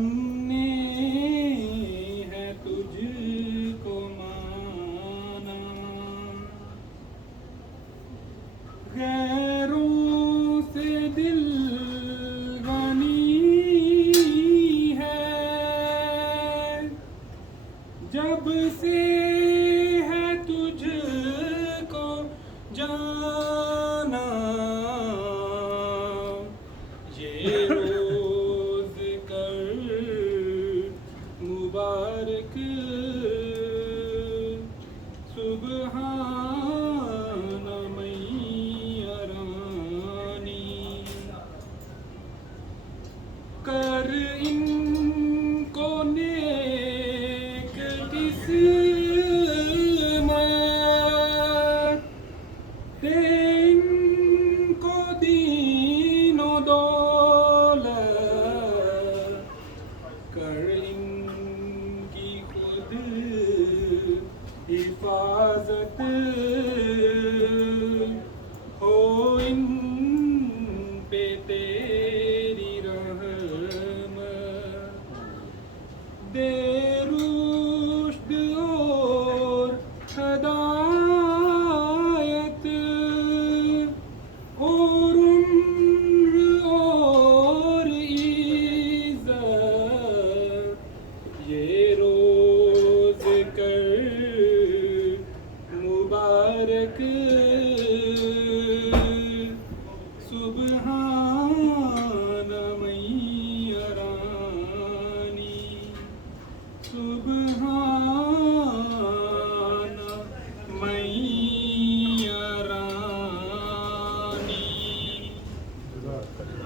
हमने है तुझको माना, गैरों से दिल बनी है, जब से है तुझको जाना, ये रोज कर मुबारक सुबहान मैया रानी, कर इनको नेक किस्मत, दे इनको दीनो दौलत, कर इनकी खुद हिफाजत, हो इन पे तेरी रहमत, दे रुश्द और हदायत, और उम्र और इज़्ज़त, ये रोज़ कर मुबारक